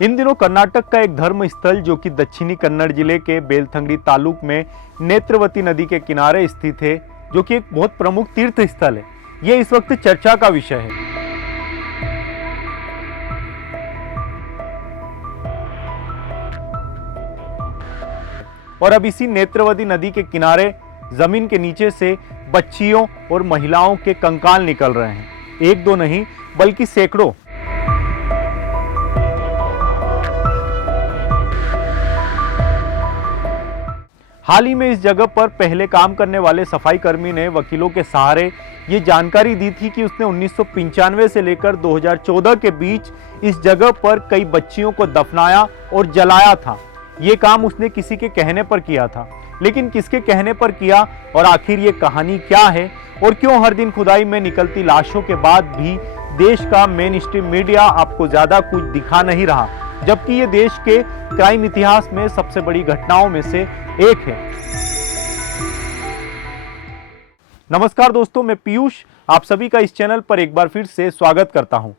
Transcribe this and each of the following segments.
इन दिनों कर्नाटक का एक धर्म स्थल जो कि दक्षिणी कन्नड़ जिले के बेलथंगड़ी तालुक में नेत्रवती नदी के किनारे स्थित है, जो कि एक बहुत प्रमुख तीर्थ स्थल है, ये इस वक्त चर्चा का विषय है। और अब इसी नेत्रवती नदी के किनारे जमीन के नीचे से बच्चियों और महिलाओं के कंकाल निकल रहे हैं। एक दो नहीं बल्कि सैकड़ों। हाल ही में इस जगह पर पहले काम करने वाले सफाई कर्मी ने वकीलों के सहारे ये जानकारी दी थी कि उसने 1995 से लेकर 2014 के बीच इस जगह पर कई बच्चियों को दफनाया और जलाया था। ये काम उसने किसी के कहने पर किया था, लेकिन किसके कहने पर किया और आखिर ये कहानी क्या है और क्यों हर दिन खुदाई में निकलती लाशों के बाद भी देश का मेन स्ट्रीम मीडिया आपको ज्यादा कुछ दिखा नहीं रहा, जबकि ये देश के क्राइम इतिहास में सबसे बड़ी घटनाओं में से एक है। नमस्कार दोस्तों, मैं पीयूष आप सभी का इस चैनल पर एक बार फिर से स्वागत करता हूं।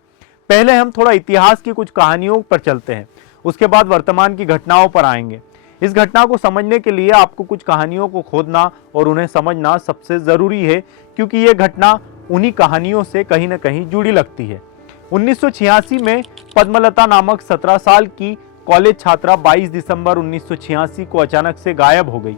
पहले हम थोड़ा इतिहास की कुछ कहानियों पर चलते हैं, उसके बाद वर्तमान की घटनाओं पर आएंगे। इस घटना को समझने के लिए आपको कुछ कहानियों को खोदना और उन्हें समझना सबसे जरूरी है, क्योंकि ये घटना उन्हीं कहानियों से कहीं न कहीं जुड़ी लगती है। 1986 में पद्मलता नामक 17 साल की कॉलेज छात्रा 22 दिसंबर 1986 को अचानक से गायब हो गई।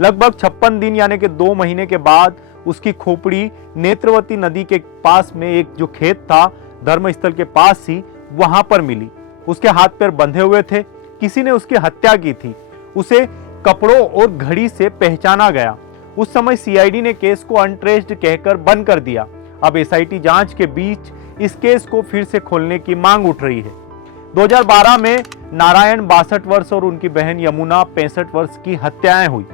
लगभग 56 दिन यानी कि 2 महीने के बाद उसकी खोपड़ी नेत्रवती नदी के पास में एक जो खेत था, धर्मस्थल के पास ही, वहां पर मिली। उसके हाथ पैर बंधे हुए थे, किसी ने उसकी हत्या की थी। उसे कपड़ों और घड़ी से पहचाना गया। उस समय सीआईडी ने केस को अनट्रेस्ड कहकर बंद कर दिया। अब एसआईटी जांच के बीच इस केस को फिर से खोलने की मांग उठ रही है। 2012 में नारायण 62 वर्ष और उनकी बहन यमुना 65 वर्ष की हत्याएं हुई।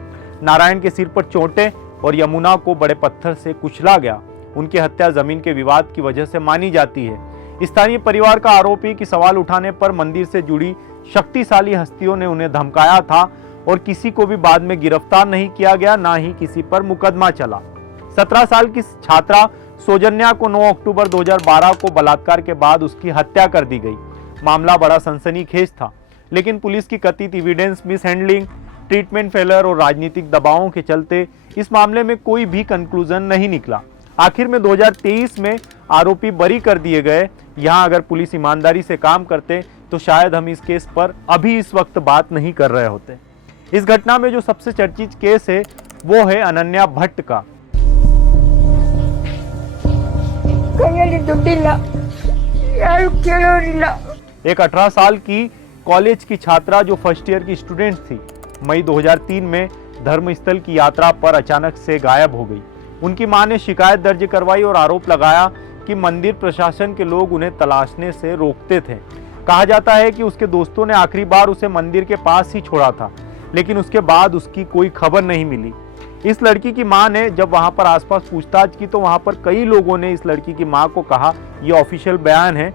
नारायण के सिर पर चोटें और यमुना को बड़े पत्थर से कुचला गया। उनकी हत्या जमीन के विवाद की वजह से मानी जाती है। स्थानीय परिवार का आरोप है कि सवाल उठाने पर मंदिर से जुड़ी शक्तिशाली हस्तियों ने उन्हें धमकाया था और किसी को भी बाद में गिरफ्तार नहीं किया गया, ना ही किसी पर मुकदमा चला। 17 साल की छात्रा सौजन्या को 9 अक्टूबर 2012 को बलात्कार के बाद उसकी हत्या कर दी गई। मामला बड़ा सनसनीखेज था, लेकिन पुलिस की कथित एविडेंस मिसहैंडलिंग, ट्रीटमेंट फेलर और राजनीतिक दबावों के चलते इस मामले में कोई भी कंक्लूजन नहीं निकला। आखिर में 2023 में आरोपी बरी कर दिए गए। यहाँ अगर पुलिस ईमानदारी से काम करते तो शायद हम इस केस पर अभी इस वक्त बात नहीं कर रहे होते। इस घटना में जो सबसे चर्चित केस है वो है अनन्या भट्ट का। एक 18 साल की कॉलेज की छात्रा जो फर्स्ट ईयर की स्टूडेंट थी, मई 2003 में धर्मस्थल की यात्रा पर अचानक से गायब हो गई। उनकी मां ने शिकायत दर्ज करवाई और आरोप लगाया कि मंदिर प्रशासन के लोग उन्हें तलाशने से रोकते थे। कहा जाता है कि उसके दोस्तों ने आखिरी बार उसे मंदिर के पास ही छोड़ा था, लेकिन उसके बाद उसकी कोई खबर नहीं मिली। इस लड़की की मां ने जब वहां पर आसपास पूछताछ की तो वहां पर कई लोगों ने इस लड़की की मां को कहा, यह ऑफिशियल बयान है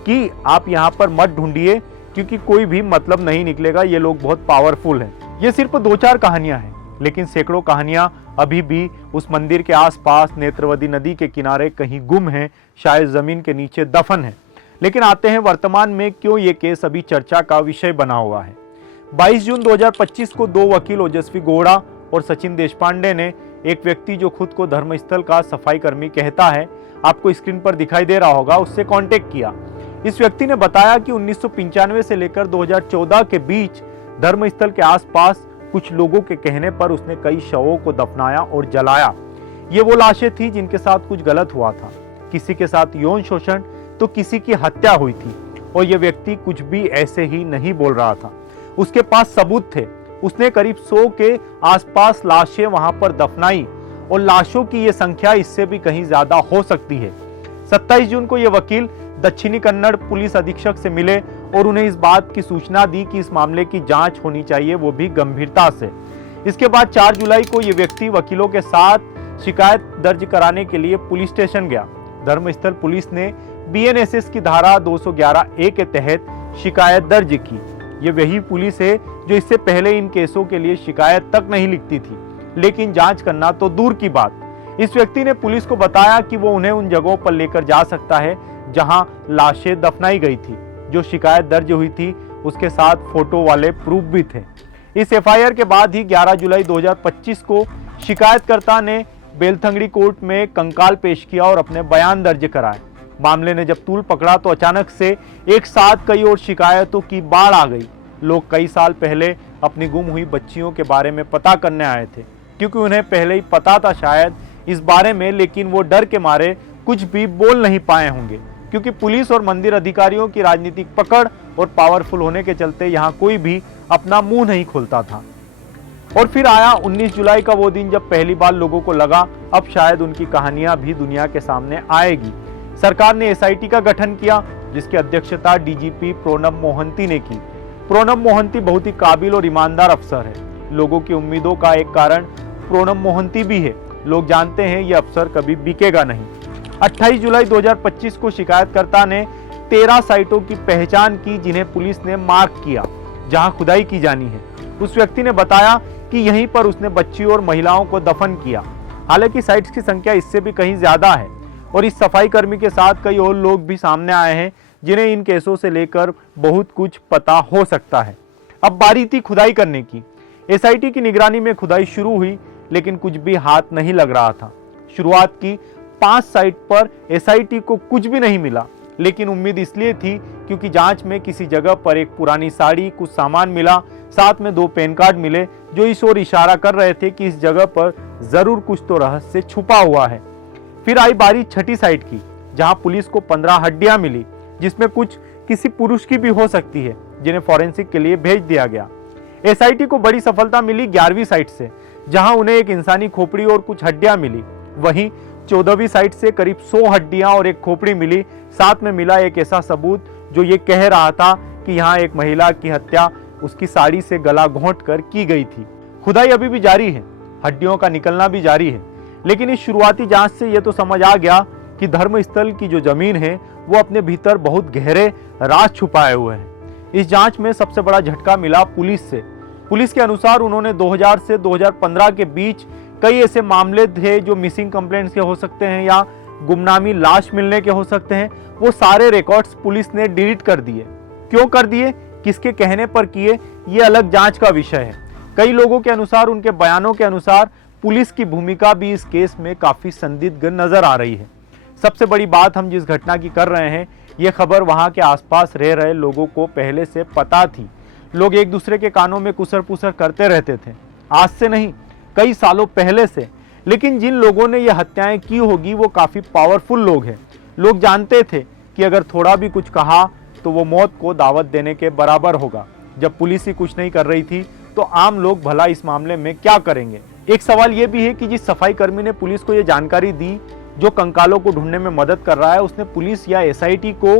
कि आप यहां पर मत ढूंढिए क्योंकि कोई भी मतलब नहीं निकलेगा, ये लोग बहुत पावरफुल हैं। ये सिर्फ 2-4 कहानियां हैं, लेकिन सैकड़ों कहानियां अभी भी उस मंदिर के आसपास नेत्रवती नदी के किनारे कहीं गुम हैं, शायद जमीन के नीचे दफन है। लेकिन आते हैं वर्तमान में, क्यों ये केस अभी चर्चा का विषय बना हुआ है। 22 जून 2025 को 2 वकील ओजस्वी गोड़ा और सचिन देशपांडे ने एक व्यक्ति जो खुद को धर्मस्थल का सफाई कर्मी कहता है, आपको स्क्रीन पर दिखाई दे रहा होगा, उससे कांटेक्ट किया। इस व्यक्ति ने बताया कि 1995 से लेकर 2014 के बीच धर्मस्थल के आसपास कुछ लोगों के कहने पर उसने कई शवों को दफनाया और जलाया। ये वो लाशें थी जिनके साथ कुछ गलत हुआ था, किसी के साथ यौन शोषण तो किसी की हत्या हुई थी। और ये व्यक्ति कुछ भी ऐसे ही नहीं बोल रहा था, उसके पास सबूत थे। उसने करीब 100 के आसपास लाशें वहां पर दफनाई और लाशों की ये संख्या इससे भी कहीं ज्यादा हो सकती है। 27 जून को ये वकील दक्षिणी कन्नड़ पुलिस अधीक्षक से मिले और उन्हें इस बात की सूचना दी कि इस मामले की जांच होनी चाहिए, वो भी गंभीरता से। इसके बाद 4 जुलाई को ये व्यक्ति वकीलों के साथ शिकायत दर्ज कराने के लिए पुलिस स्टेशन गया। धर्मस्थल पुलिस ने बीएनएसएस की धारा 211A के तहत शिकायत दर्ज की। ये वही पुलिस है जो इससे पहले इन केसों के लिए शिकायत तक नहीं लिखती थी, लेकिन जांच करना तो दूर की बात। इस व्यक्ति ने पुलिस को बताया कि वो उन्हें उन जगहों पर लेकर जा सकता है जहां लाशें दफनाई गई थी। जो शिकायत दर्ज हुई थी उसके साथ फोटो वाले प्रूफ भी थे। इस एफआईआर के बाद ही 11 जुलाई 2025 को शिकायतकर्ता ने बेलथंगड़ी कोर्ट में कंकाल पेश किया और अपने बयान दर्ज कराए। मामले ने जब तूल पकड़ा तो अचानक से एक साथ कई और शिकायतों की बाढ़ आ गई। लोग कई साल पहले अपनी गुम हुई बच्चियों के बारे में पता करने आए थे, क्योंकि उन्हें पहले ही पता था शायद इस बारे में, लेकिन वो डर के मारे कुछ भी बोल नहीं पाए होंगे, क्योंकि पुलिस और मंदिर अधिकारियों की राजनीतिक पकड़ और पावरफुल होने के चलते यहाँ कोई भी अपना मुंह नहीं खोलता था। और फिर आया 19 जुलाई का वो दिन जब पहली बार लोगों को लगा अब शायद उनकी कहानियां भी दुनिया के सामने आएगी। सरकार ने एसआईटी का गठन किया, जिसकी अध्यक्षता डीजीपी प्रणब मोहंती ने की। प्रणब मोहंती बहुत ही काबिल और ईमानदार अफसर है। लोगों की उम्मीदों का एक कारण प्रणब मोहंती भी है। लोग जानते हैं ये अफसर कभी बिकेगा नहीं। 28 जुलाई 2025 को शिकायतकर्ता ने 13 साइटों की पहचान की जिन्हें पुलिस ने मार्क किया, जहां खुदाई की जानी है। उस व्यक्ति ने बताया कि यहीं पर उसने बच्चियों और महिलाओं को दफन किया। हालांकि साइट्स की संख्या इससे भी कहीं ज्यादा है और इस सफाई कर्मी के साथ कई और लोग भी सामने आए हैं जिन्हें इन केसों से लेकर बहुत कुछ पता हो सकता है। अब बारी थी खुदाई करने की। एसआईटी की निगरानी में खुदाई शुरू हुई, लेकिन कुछ भी हाथ नहीं लग रहा था। शुरुआत की 5 साइट पर एसआईटी को कुछ भी नहीं मिला, लेकिन उम्मीद इसलिए थी क्योंकि जांच में किसी जगह पर एक पुरानी साड़ी, कुछ सामान मिला, साथ में 2 पैन कार्ड मिले जो इस ओर इशारा कर रहे थे कि इस जगह पर जरूर कुछ तो रहस्य छुपा हुआ है। फिर आई बारी छठी साइट की, जहां पुलिस को 15 हड्डियां मिली, जिसमें कुछ किसी पुरुष की भी हो सकती है, जिन्हें फॉरेंसिक के लिए भेज दिया गया। एसआईटी को बड़ी सफलता मिली 11वीं साइट से, जहां उन्हें एक इंसानी खोपड़ी और कुछ हड्डियां मिली। वहीं 14वीं साइट से करीब 100 हड्डियां और एक खोपड़ी मिली। साथ में मिला एक ऐसा सबूत जो ये कह रहा था कि यहाँ एक महिला की हत्या उसकी साड़ी से गला घोंट कर की गई थी। खुदाई अभी भी जारी है, हड्डियों का निकलना भी जारी है, लेकिन इस शुरुआती जांच से यह तो समझ आ गया कि धर्मस्थल की जो जमीन है वो अपने भीतर बहुत गहरे राज छुपाए हुए हैं। इस जांच में सबसे बड़ा झटका मिला पुलिस से। पुलिस के अनुसार उन्होंने 2000 से 2015 के बीच कई ऐसे मामले थे जो मिसिंग कंप्लेंट्स के हो सकते हैं या गुमनामी लाश मिलने के हो सकते हैं, वो सारे रिकॉर्ड्स पुलिस ने डिलीट कर दिए। क्यों कर दिए, किसके कहने पर किए, ये अलग जांच का विषय है। कई लोगों के अनुसार, उनके बयानों के अनुसार, पुलिस की भूमिका भी इस केस में काफी संदिग्ध नजर आ रही है। सबसे बड़ी बात, हम जिस घटना की कर रहे हैं, ये खबर वहां के आसपास रह रहे लोगों को पहले से पता थी। लोग एक दूसरे के कानों में कुसर पुसर करते रहते थे, आज से नहीं, कई सालों पहले से। लेकिन जिन लोगों ने ये हत्याएं की होगी वो काफी पावरफुल लोग हैं। लोग जानते थे कि अगर थोड़ा भी कुछ कहा तो वो मौत को दावत देने के बराबर होगा। जब पुलिस ही कुछ नहीं कर रही थी तो आम लोग भला इस मामले में क्या करेंगे। एक सवाल ये भी है कि जिस सफाई कर्मी ने पुलिस को ये जानकारी दी, जो कंकालों को ढूंढने में मदद कर रहा है, उसने पुलिस या एसआईटी को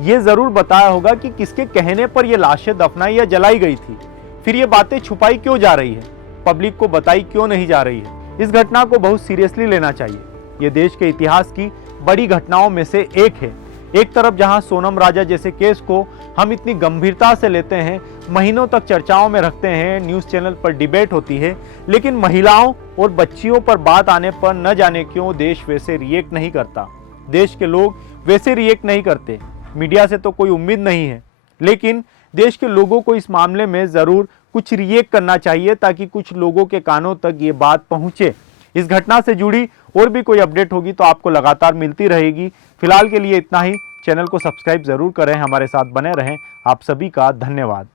ये जरूर बताया होगा कि किसके कहने पर ये लाशें दफनाई या जलाई गई थी। फिर ये बातें छुपाई क्यों जा रही है, पब्लिक को बताई क्यों नहीं जा रही है। इस घटना को बहुत सीरियसली लेना चाहिए। ये देश के इतिहास की बड़ी घटनाओं में से एक है। एक तरफ जहां सोनम राजा जैसे केस को हम इतनी गंभीरता से लेते हैं, महीनों तक चर्चाओं में रखते हैं, न्यूज़ चैनल पर डिबेट होती है, लेकिन महिलाओं और बच्चियों पर बात आने पर न जाने क्यों देश वैसे रिएक्ट नहीं करता। देश के लोग वैसे रिएक्ट नहीं करते। मीडिया से तो कोई उम्मीद नहीं है, लेकिन देश के लोगों को इस मामले में ज़रूर कुछ रिएक्ट करना चाहिए ताकि कुछ लोगों के कानों तक ये बात पहुँचे। इस घटना से जुड़ी और भी कोई अपडेट होगी तो आपको लगातार मिलती रहेगी। फिलहाल के लिए इतना ही। चैनल को सब्सक्राइब जरूर करें, हमारे साथ बने रहें। आप सभी का धन्यवाद।